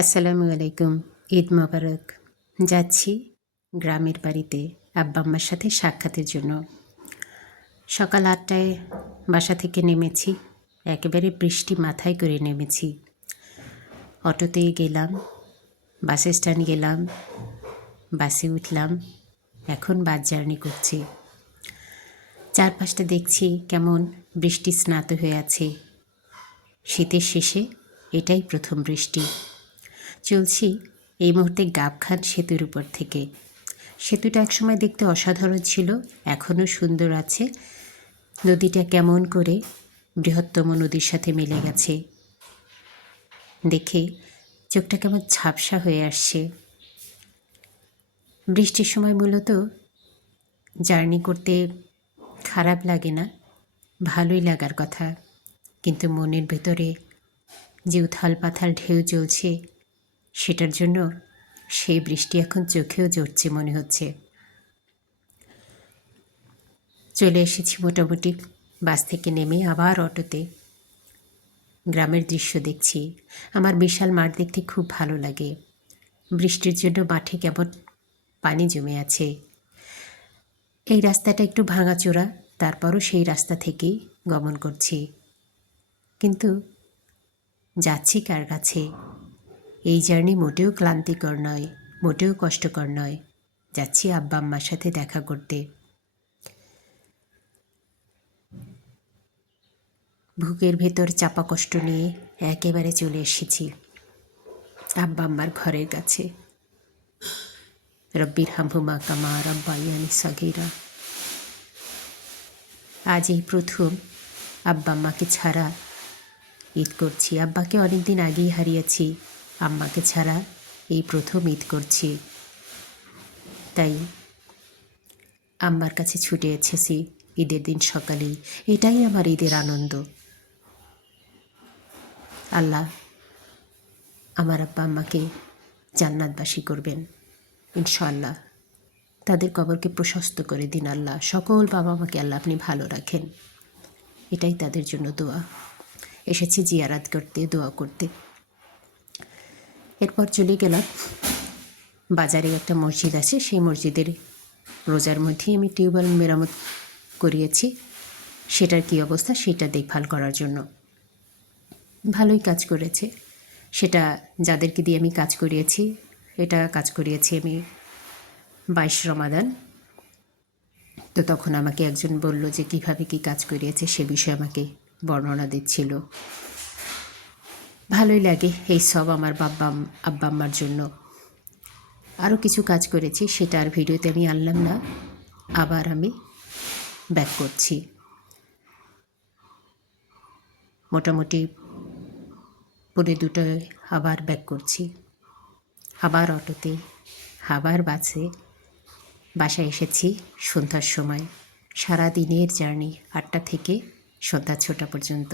আসসালামু আলাইকুম। ঈদ মোবারক। যাচ্ছি গ্রামের বাড়িতে আব্বা আম্মার সাথে সাক্ষাতের জন্য। সকাল ৮টায় বাসা থেকে নেমেছি। একেবারে বৃষ্টি মাথায় করে নেমেছি। অটোতে গেলাম, বাস স্ট্যান্ড গেলাম, বাসে উঠলাম। এখন বাস জার্নি করছি। চারপাশটা দেখছি কেমন বৃষ্টি স্নাত হয়ে আছে। শীতের শেষে এটাই প্রথম বৃষ্টি। চলছি এই মুহূর্তে গাবখান সেতুর উপর থেকে। সেতুটা একসময় দেখতে অসাধারণ ছিল, এখনও সুন্দর আছে। নদীটা কেমন করে বৃহত্তম নদীর সাথে মিলে গেছে দেখে চোখটা কেমন ঝাপসা হয়ে আসছে। বৃষ্টির সময় মূলত জার্নি করতে খারাপ লাগে না, ভালোই লাগার কথা, কিন্তু মনের ভেতরে যে উথাল পাথাল ঢেউ চলছে সেটার জন্য সেই বৃষ্টি এখন চোখেও জড়ছে মনে হচ্ছে। চলে এসেছি মোটামুটি বাস থেকে নেমে আবার অটোতে। গ্রামের দৃশ্য দেখছি। আমার বিশাল মাঠ দেখতে খুব ভালো লাগে। বৃষ্টির জন্য মাঠে কেমন পানি জমে আছে। এই রাস্তাটা একটু ভাঙাচোরা, তারপরও সেই রাস্তা থেকেই গমন করছি। কিন্তু যাচ্ছি কার কাছে? এই জার্নি মোটেও ক্লান্তিকর নয়, মোটেও কষ্টকর নয়। যাচ্ছি আব্বা আম্মার সাথে দেখা করতে। বুকের ভেতর চাপা কষ্ট নিয়ে একেবারে চলে এসেছি আব্বা আম্মার ঘরের কাছে। রব্বির হামহুমা কামা রাব্বায়ানি সাগীরা। আজ এই প্রথম আব্বা আম্মাকে ছাড়া ঈদ করছি। আব্বাকে অনেকদিন আগেই হারিয়েছি, আম্মাকে ছাড়া এই প্রথম ঈদ করছি। তাই আম্মার কাছে ছুটে এসেছি ঈদের দিন সকালেই। এটাই আমার ঈদের আনন্দ। আল্লাহ আমার আব্বা আম্মাকে জান্নাতবাসী করবেন ইনশাআল্লাহ। তাদের কবরকে প্রশস্ত করে দিন আল্লাহ। সকল বাবা মাকে আল্লাহ আপনি ভালো রাখেন, এটাই তাদের জন্য দোয়া। এসেছি জিয়ারাত করতে, দোয়া করতে। এরপর চলে গেলাম বাজারে। একটা মসজিদ আছে, সেই মসজিদের রোজার মধ্যেই আমি টিউবওয়েল মেরামত করিয়েছি। সেটার কী অবস্থা সেটা দেখভাল করার জন্য। ভালোই কাজ করেছে। সেটা যাদেরকে দিয়ে আমি কাজ করিয়েছি, এটা কাজ করিয়েছি আমি 22 রমাদান। তো তখন আমাকে একজন বলল যে কীভাবে কী কাজ করিয়েছে সে বিষয়ে আমাকে বর্ণনা দিচ্ছিল। ভালোই লাগে এই সব আমার আব্বা আম্মার জন্য। আরও কিছু কাজ করেছি, সেটা আর ভিডিওতে আমি আনলাম না। আবার আমি ব্যাক করছি। মোটামুটি 2:45 আবার ব্যাক করছি। আবার অটোতে, আবার বাসে। বাসায় এসেছি সন্ধ্যার সময়। সারা দিনের জার্নি 8টা থেকে সন্ধ্যা 6টা পর্যন্ত।